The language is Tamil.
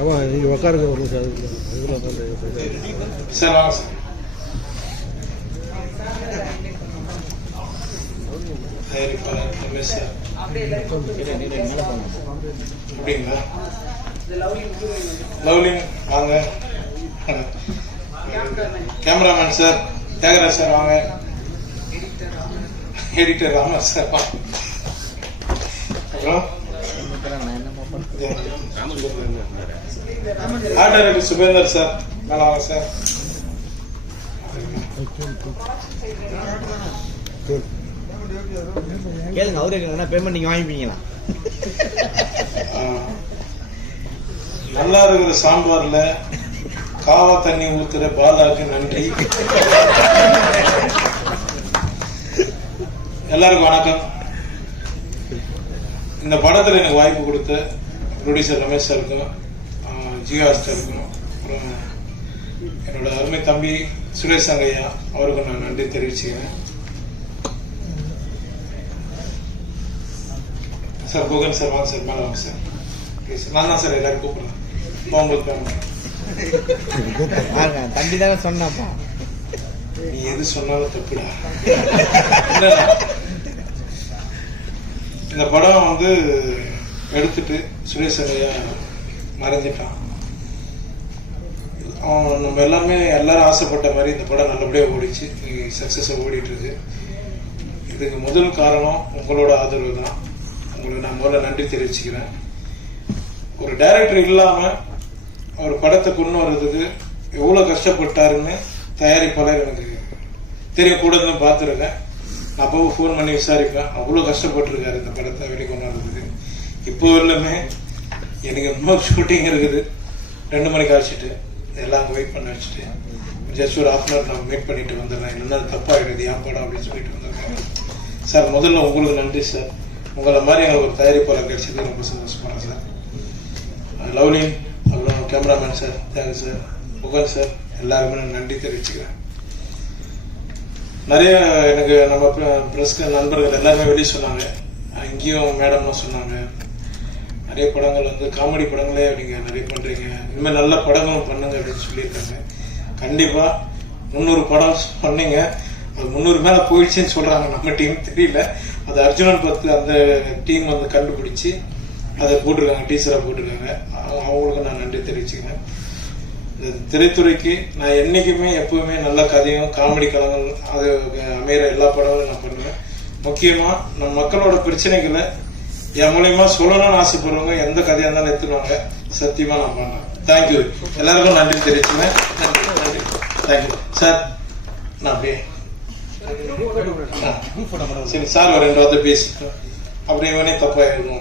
ஆமாம், நீங்கள் உட்காருங்க ஒரு நிமிஷம். சார் வாங்க சார். அப்படிங்களா? லவ்லிங் வாங்க. கேமராமேன் சார் தியாகராஜ் சார் வாங்க. எடிட்டர் ராமர் சார் வாங்க. அப்புறம் ஆர்டர் சுபேந்தர் சார் நல்லா வாங்க சார். கேளுங்க, அவரு பேமெண்ட் நீங்க வாங்கிப்பீங்களா? நல்லா இருக்கிற சாம்பார்ல காவா தண்ணி ஊத்துற பாலாக்கு நன்றி. எல்லாருக்கும் வணக்கம். இந்த படத்துல எனக்கு வாய்ப்பு கொடுத்த ப்ரொடியூசர் ரமேஷ் சாருக்கும், ஜியோ ஹாட்ஸ்டாருக்கும், அப்புறம் என்னோட அருமை தம்பி சுரேஷ் சங்கையா அவருக்கும் நான் நன்றி தெரிவிச்சுக்கிறேன். சார் கோகன் சார் வாங்க சார், மேலே வாங்க சார். நான் தான் சார் எல்லாரும் கூப்பிடுறேன். தம்பி தானே சொன்னாப்பா, நீ எது சொன்னாலும் தப்புடா. இந்த படம் வந்து எடுத்துட்டு சுரேஷ் ஐயா மறைஞ்சிட்டான். அவன் நம்ம எல்லாரும் ஆசைப்பட்ட மாதிரி இந்த படம் நல்லபடியாக ஓடிச்சு, சக்சஸாக ஓடிட்டு இருக்கு. இதுக்கு முதல் காரணம் உங்களோட ஆதரவு தான். உங்களுக்கு நான் முதல்ல நன்றி தெரிவிச்சுக்கிறேன். ஒரு டைரக்டர் இல்லாம அவர் படத்தை கொண்டு வர்றதுக்கு எவ்வளவு கஷ்டப்பட்டாருன்னு தயாரிப்பாளர் எனக்கு தெரியும், கூட இருந்து பார்த்துருக்கேன். நான் அப்போ ஃபோன் பண்ணி விசாரிப்பேன். அவ்வளோ கஷ்டப்பட்டுருக்காரு இந்த படத்தை வெளியே கொண்டு வர்றதுக்கு. இப்போ எல்லாமே எனக்கு இன்னொரு ஷூட்டிங் இருக்குது, 2 மணிக்கு அழைச்சிட்டு எல்லாம் வெயிட் பண்ண வச்சுட்டு ஜஸ்ட் ஒரு ½ hour நான் வெயிட் பண்ணிட்டு வந்துடுறேன். இல்லைன்னா தப்பாகிடுது என் படம் அப்படின்னு சொல்லிட்டு வந்திருக்கேன். சார் முதல்ல உங்களுக்கு நன்றி சார். உங்களை மாதிரி எங்களுக்கு ஒரு தயாரிப்பாளர் கிடைச்சது ரொம்ப சந்தோஷப்படுறேன் சார். லவ்லின், அப்புறம் கேமராமேன் சார், தியாகு சார், புகழ் சார், எல்லாருமே நான் நன்றி தெரிவிச்சுக்கிறேன். நிறைய எனக்கு நம்ம பிரஸ் நண்பர்கள் எல்லாருமே வெளியே சொன்னாங்க, இங்கேயும் மேடம்லாம் சொன்னாங்க, நிறைய படங்கள் வந்து காமெடி படங்களே நீங்க நிறைய பண்றீங்க, இனிமேல் நல்ல படங்களும் பண்ணுங்க அப்படின்னு சொல்லியிருக்காங்க. கண்டிப்பா 300 படம் பண்ணீங்க, அது 300 மேல போயிடுச்சுன்னு சொல்றாங்க. நம்ம டீம் தெரியல, அது அர்ஜுனன் 10 அந்த டீம் வந்து கண்டுபிடிச்சு அதை போட்டிருக்காங்க, டீச்சரா போட்டிருக்காங்க. அவங்களுக்கு நான் நன்றி தெரிவிச்சுக்கிறேன். இந்த திரைத்துறைக்கு நான் என்னைக்குமே எப்பவுமே நல்ல கதையும் காமெடி கலங்கள் அது அமைகிற எல்லா படங்களும் நான் பண்ணுவேன். முக்கியமா நம்ம மக்களோட பிரச்சனைகளை என் மூலியமா சொல்லணும்னு ஆசைப்படுறவங்க எந்த கதையா இருந்தாலும் எடுத்துருவாங்க, சத்தியமா நான் பண்ணேன். தேங்க்யூ, எல்லாருக்கும் நன்றி தெரிவிச்சுக்கிறேன். நன்றி நன்றி, தேங்க்யூ சார். நான் அப்படியே சரி சார் ஒரு 2 வார்த்தை பேசிட்டோம், அப்படியே தப்பா இருக்கும்.